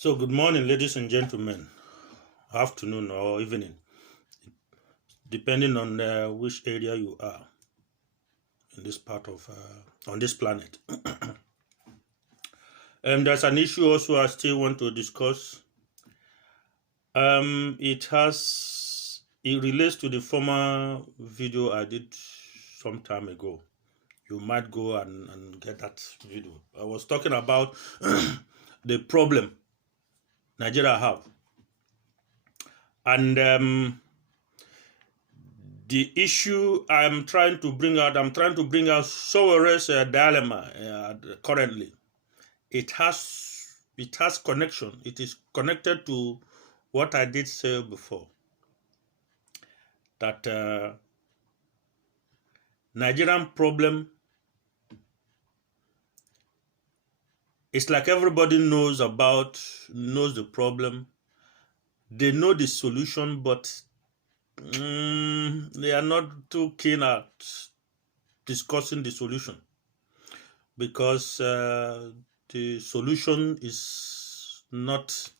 So, good morning, ladies and gentlemen, afternoon or evening, depending on which area you are in this part of on this planet. There's an issue also I still want to discuss. It relates to the former video I did some time ago. You might go and get that video. I was talking about the problem Nigeria have, and the issue I'm trying to bring out Sowore's dilemma currently. It has connection. It is connected to what I did say before, that Nigerian problem is like everybody knows the problem. They know the solution, but they are not too keen at discussing the solution, because the solution is not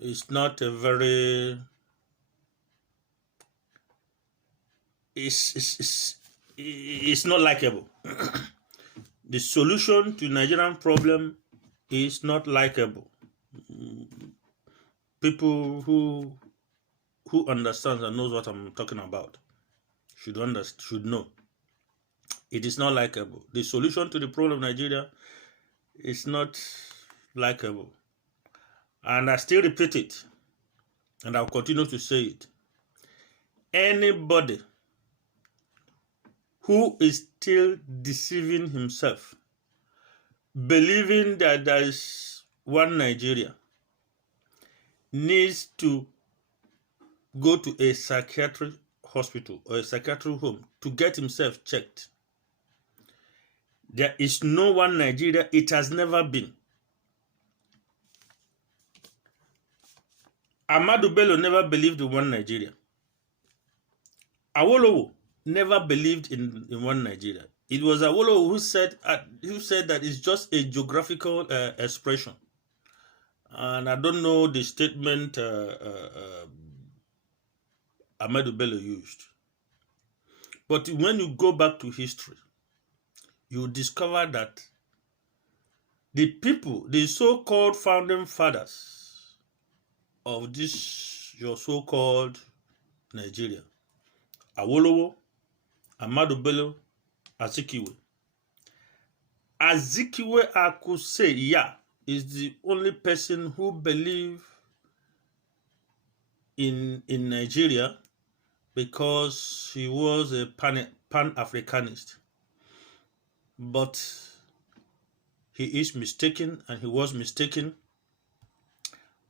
a very it's not likable. The solution to Nigerian problem is not likable. People who understands and knows what I'm talking about should know. It is not likable. The solution to the problem of Nigeria is not likable. And I still repeat it, and I'll continue to say it. Anybody who is still deceiving himself, believing that there is one Nigeria, needs to go to a psychiatric hospital or a psychiatric home to get himself checked. There is no one Nigeria. It has never been. Ahmadu Bello never believed in one Nigeria. Awolowo never believed in one Nigeria. It was Awolowo who said that it's just a geographical expression. And I don't know the statement Ahmadu Bello used. But when you go back to history, you discover that the people, the so-called founding fathers of this, your so-called Nigeria, Awolowo, Ahmadu Bello, Azikiwe. Azikiwe, I could say, is the only person who believe in Nigeria, because he was a pan-Africanist. But he is mistaken, and he was mistaken.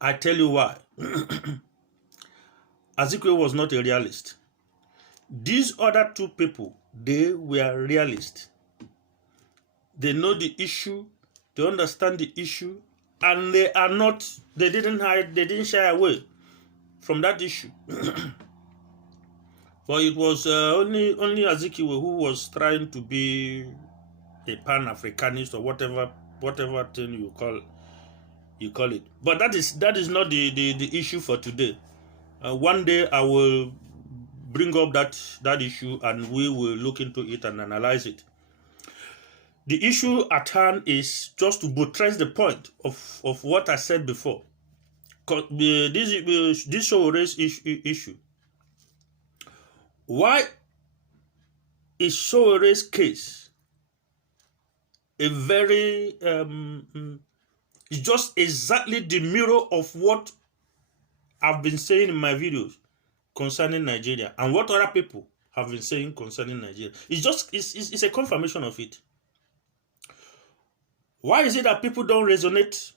I tell you why. Azikiwe was not a realist. These other two people, they were realists. They know the issue, they understand the issue, and they didn't shy away from that issue. But it was only Azikiwe who was trying to be a pan-Africanist, or whatever thing you call it. But that is not the issue for today. One day I will bring up that issue, and we will look into it and analyze it. The issue at hand is just to buttress the point of what I said before. This Sowore's issue. Why is Sowore's case a very it's just exactly the mirror of what I've been saying in my videos concerning Nigeria, and what other people have been saying concerning Nigeria. It's a confirmation of it. Why is it that people don't resonate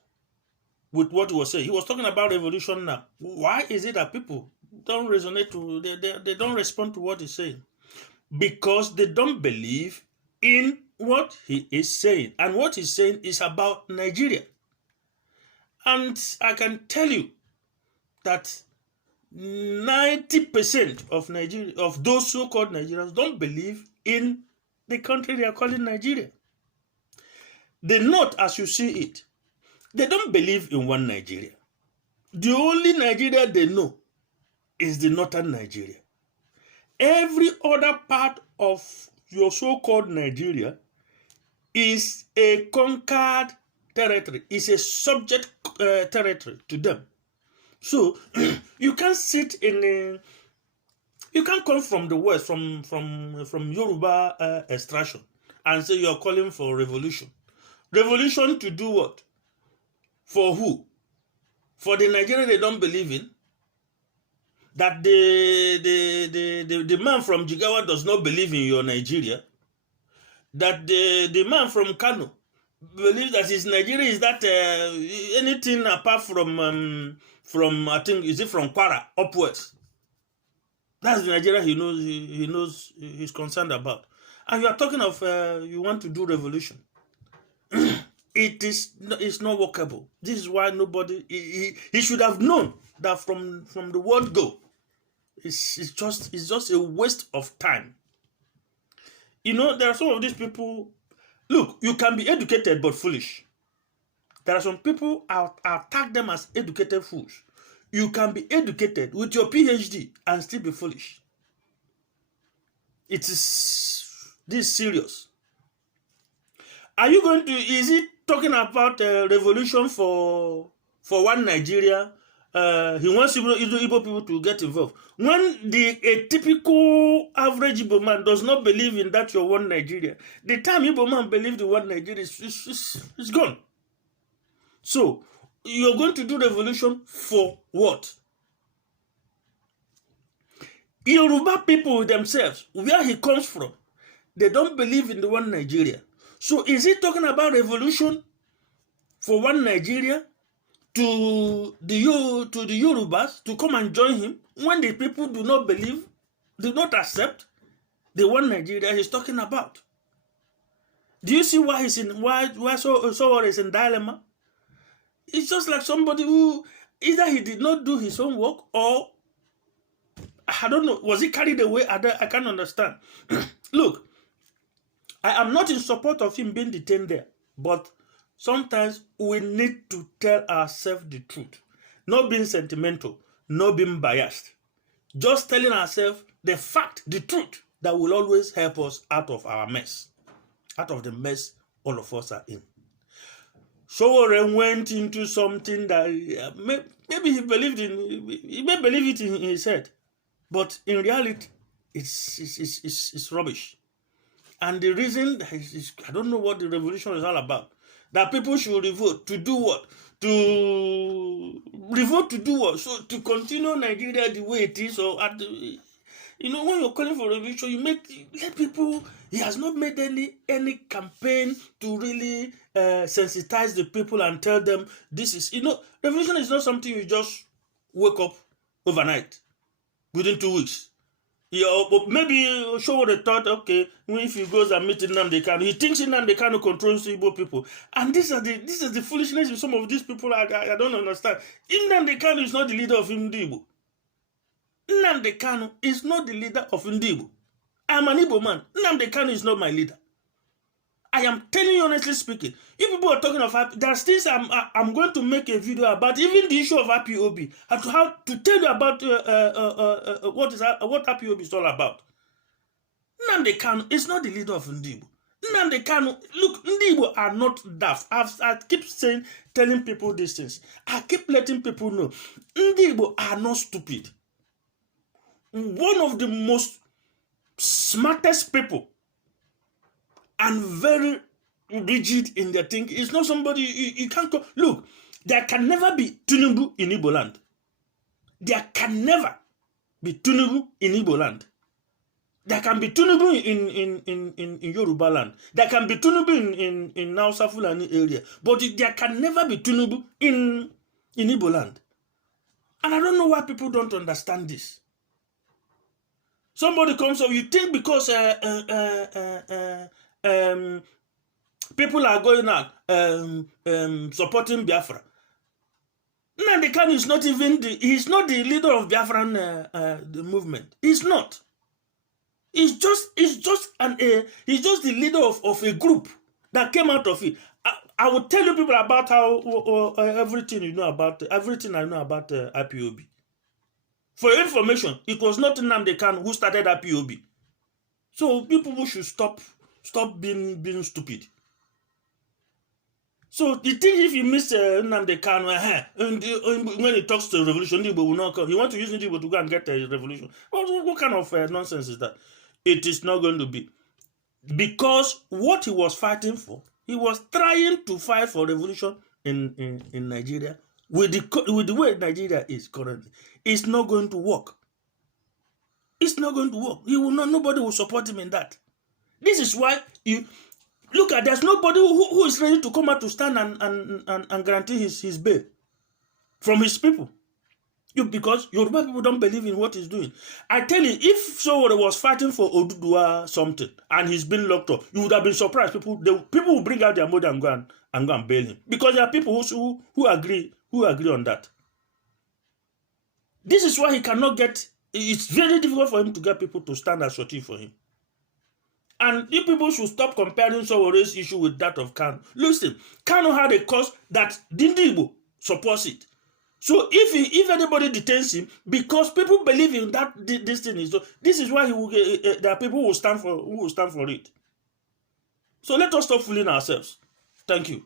with what he was saying? He was talking about revolution now. Why is it that people don't resonate they don't respond to what he's saying? Because they don't believe in what he is saying. And what he's saying is about Nigeria. And I can tell you that 90% of those so-called Nigerians don't believe in the country they are calling Nigeria. The note, as you see it, They don't believe in one Nigeria. The only Nigeria they know is the northern Nigeria. Every other part of your so-called Nigeria is a conquered territory, is a subject territory to them. So you can't sit in a, you can't come from the west, from Yoruba extraction, and say you're calling for revolution. Revolution to do what? For who? For the Nigeria they don't believe in? That the man from Jigawa does not believe in your Nigeria? That the man from Kano believes that his Nigeria is that anything apart from I think, is it from Kwara upwards? That's the Nigeria he knows he's concerned about. And you are talking of you want to do revolution. It's not workable. This is why nobody he should have known that from the word go. It's just a waste of time. You know, there are some of these people. Look, you can be educated but foolish. There are some people I'll tag them as educated fools. You can be educated with your PhD and still be foolish. This is serious. Are you going to, is it talking about revolution for one Nigeria? He wants Igbo people to get involved. When a typical average Igbo man does not believe in that your one Nigeria, the time Igbo man believes in one Nigeria is gone. So, you're going to do revolution for what? Yoruba people themselves, where he comes from, they don't believe in the one Nigeria. So is he talking about revolution for one Nigeria to the Yorubas to come and join him when the people do not believe, do not accept the one Nigeria he's talking about? Do you see why Sowore is in dilemma? It's just like somebody who either he did not do his own work or I don't know, was he carried away? I can't understand. Look, I am not in support of him being detained there, but sometimes we need to tell ourselves the truth. Not being sentimental, not being biased. Just telling ourselves the fact, the truth, that will always help us out of our mess. Out of the mess all of us are in. Sowore went into something that maybe he believed in, he may believe it in his head, but in reality, it's rubbish. And the reason is, I don't know what the revolution is all about. That people should revolt to do what? To revolt to do what? So to continue Nigeria the way it is, or at the, you know, when you're calling for revolution, you let people. He has not made any campaign to really sensitize the people and tell them this is, you know, revolution is not something you just wake up overnight within 2 weeks. Yeah, but maybe Sowore thought, okay, if he goes and meets Nnamdi Kanu, he thinks Nnamdi Kanu controls Igbo people, and this is the foolishness of some of these people. I don't understand. Nnamdi Kanu is not the leader of Igbo. Nnamdi Kanu is not the leader of Igbo. I am an Igbo man. Nnamdi Kanu is not my leader. I am telling you honestly speaking. If people are talking of there's things I'm going to make a video about, even the issue of IPOB, how to tell you about what IPOB is all about. Nnamdi Kanu is not the leader of Igbo. Nnamdi Kanu, look, Igbo are not daft. I keep telling people these things. I keep letting people know. Igbo are not stupid. One of the most smartest people and very rigid in their thinking. It's not somebody you can't go. Look, there can never be Tinubu in Igbo land. There can never be Tinubu in Igbo land. There can be Tinubu in Yoruba land. There can be Tinubu in Hausa Fulani area. But there can never be Tinubu in Igbo land. And I don't know why people don't understand this. Somebody comes up, you think because people are going out supporting Biafra. Nnamdi Kanu is not even he's not the leader of Biafran the movement. He's not. He's just the leader of a group that came out of it. I will tell you people about how everything everything I know about IPOB. For your information, it was not Nnamdi Kanu who started IPOB. So people should stop being stupid. So the thing, if you miss Nnamdi Kanu, when he talks to revolution, Igbo will not come. You want to use Igbo to go and get a revolution. What kind of nonsense is that? It is not going to be. Because what he was fighting for, he was trying to fight for revolution in Nigeria with the way Nigeria is currently. It's not going to work. It's not going to work. He will not. Nobody will support him in that. This is why you look at. There's nobody who is ready to come out to stand and guarantee his bail from his people. Because Yoruba people don't believe in what he's doing. I tell you, if Sowore was fighting for Oduduwa something and he's been locked up, you would have been surprised. People will bring out their money and go and bail him, because there are people who agree on that. This is why he cannot get. It's very difficult for him to get people to stand as shorty for him. And if people should stop comparing Sowore's issue with that of Kanu. Listen, Kanu had a cause that Dindigbo supports it. So if anybody detains him, because people believe in that this thing is so, this is why there are people who will stand for it. So let us stop fooling ourselves. Thank you.